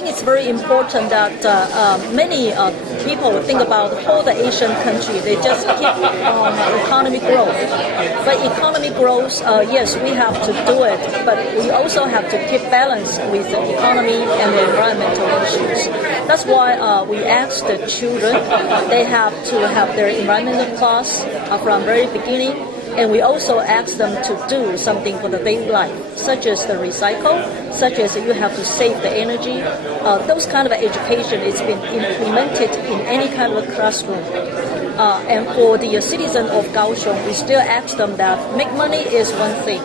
think it's very important that many people think about all the Asian countries. They just keep on economic growth. But economic growth, yes, we have to do it, but we also have to keep balance with the economy and the environmental issues. That's why we ask the children, they have to have their environmental class from very beginning. And we also ask them to do something for the daily life, such as the recycle, such as you have to save the energy. Those kind of education is been implemented in any kind of a classroom. And for the citizen of Kaohsiung, we still ask them that make money is one thing,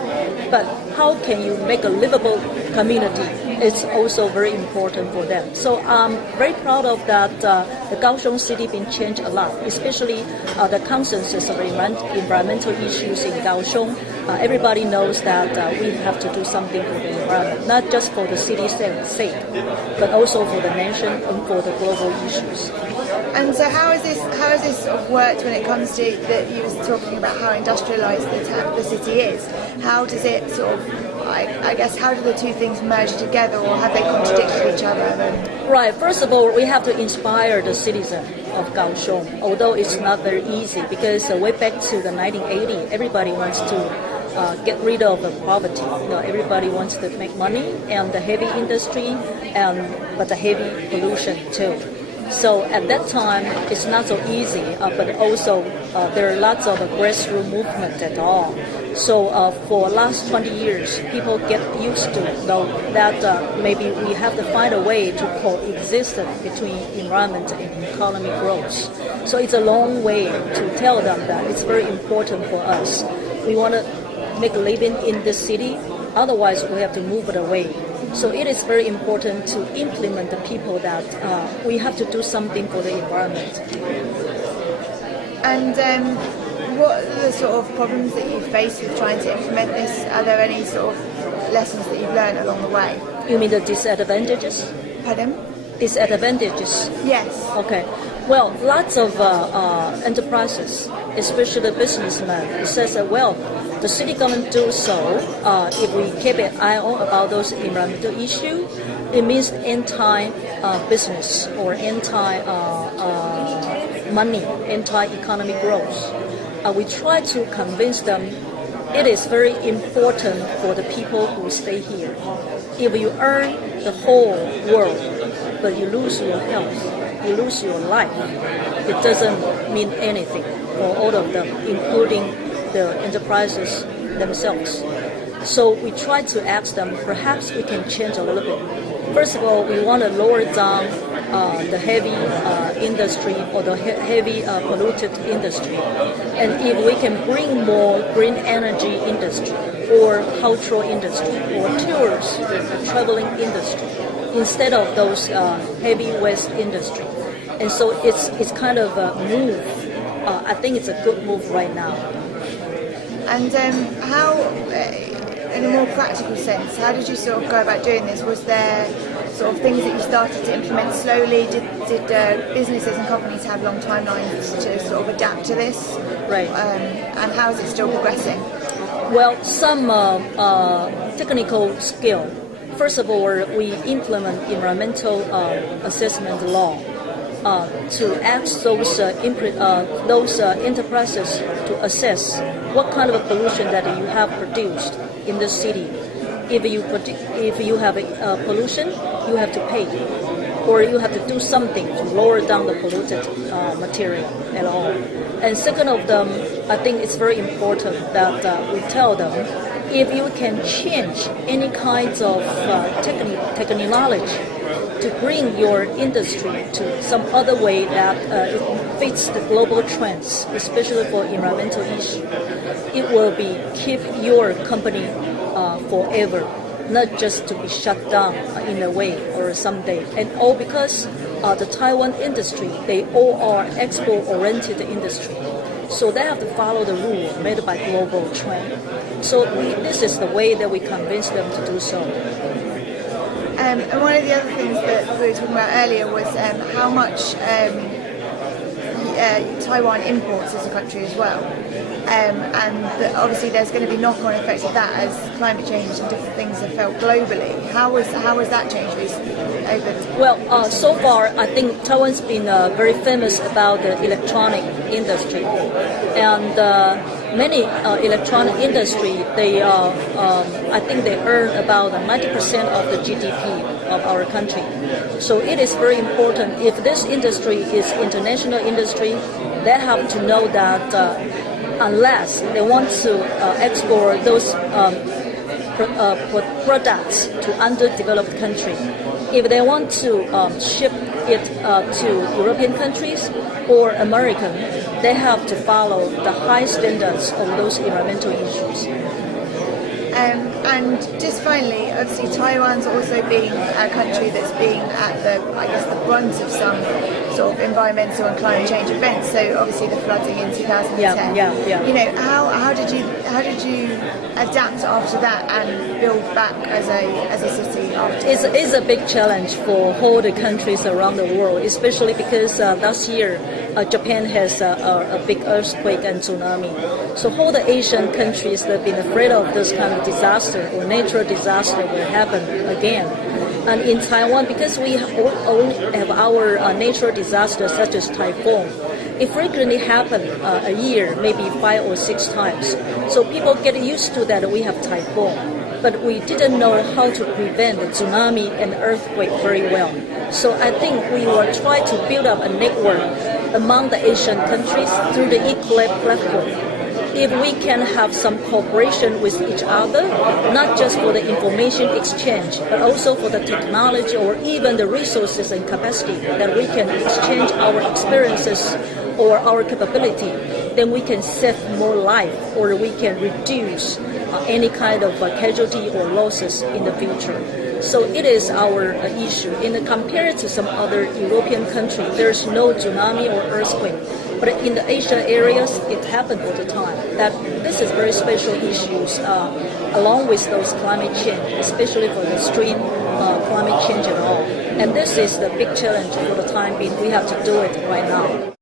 but how can you make a livable community? It's also very important for them. So I'm very proud of that. The Kaohsiung city been changed a lot, especially the consensus of environmental issues in Kaohsiung. Everybody knows that we have to do something for the environment, not just for the city's sake, but also for the nation and for the global issues. And so how has this sort of worked when it comes to that you were talking about how industrialised the city is? How does it sort of, I guess, how do the two things merge together, or have they contradicted each other? Right. First of all, we have to inspire the citizen of Kaohsiung, although it's not very easy because way back to the 1980s, everybody wants to get rid of the poverty. Everybody wants to make money and the heavy industry, but the heavy pollution too. So at that time, it's not so easy, but also there are lots of grassroots movement at all. So for last 20 years, people get used to that maybe we have to find a way to coexist between environment and economic growth. So it's a long way to tell them that it's very important for us. We want to make a living in this city, otherwise we have to move it away. So it is very important to implement the people that we have to do something for the environment. And what are the sort of problems that you face with trying to implement this? Are there any sort of lessons that you've learned along the way? You mean the disadvantages? Pardon? Disadvantages? Yes. Okay. Well, lots of enterprises, especially businessmen, says that, well, the city government do so if we keep an eye on about those environmental issues. It means anti-business or anti-money, anti-economic growth. We try to convince them it is very important for the people who stay here. If you earn the whole world, but you lose your health, you lose your life, it doesn't mean anything for all of them, including the enterprises themselves. So we try to ask them, perhaps we can change a little bit. First of all, we want to lower down the heavy industry or the heavy polluted industry. And if we can bring more green energy industry or cultural industry or tours, traveling industry, instead of those heavy waste industry. And so it's kind of a move. I think it's a good move right now. And how, in a more practical sense, how did you sort of go about doing this? Was there sort of things that you started to implement slowly? Did businesses and companies have long timelines to sort of adapt to this? Right. And how is it still progressing? Well, some technical skill. First of all, we implement environmental assessment law to ask those enterprises to assess what kind of pollution that you have produced in the city. If you have a pollution, you have to pay, or you have to do something to lower down the polluted material at all. And second of them, I think it's very important that we tell them, if you can change any kinds of technology to bring your industry to some other way that it fits the global trends, especially for environmental issues, it will keep your company forever, not just to be shut down in a way or someday. And all because the Taiwan industry, they all are export-oriented industry. So they have to follow the rule made by global trend. So this is the way that we convince them to do so. And one of the other things that we were talking about earlier was how much Taiwan imports as a country as well. Obviously there's going to be knock-on effects of that as climate change and different things are felt globally. How has that changed recently? Well, so far I think Taiwan's been very famous about the electronic industry, and many electronic industry I think they earn about 90% of the GDP of our country. So it is very important if this industry is international industry, they have to know that unless they want to export those products to underdeveloped country, if they want to ship it to European countries or American, they have to follow the high standards of those environmental issues. And just finally, obviously Taiwan's also been a country that's been at the brunt of some sort of environmental and climate change events. So obviously the flooding in 2010. Yeah. You know, how did you adapt after that and build back as a city after? It's a big challenge for all the countries around the world, especially because last year Japan has a big earthquake and tsunami. So all the Asian countries that have been afraid of this kind of disaster or natural disaster will happen again. And in Taiwan, because we only have our natural disasters such as typhoon, it frequently happens a year, maybe 5 or 6 times. So people get used to that we have typhoon. But we didn't know how to prevent the tsunami and earthquake very well. So I think we will try to build up a network among the Asian countries through the ICLEI platform. If we can have some cooperation with each other, not just for the information exchange, but also for the technology or even the resources and capacity that we can exchange our experiences or our capability, then we can save more life or we can reduce any kind of casualty or losses in the future. So it is our issue. Compared to some other European countries, there's no tsunami or earthquake. But in the Asian areas, it happens all the time. That this is very special issues, along with those climate change, especially for the extreme climate change and all. And this is the big challenge for the time being. We have to do it right now.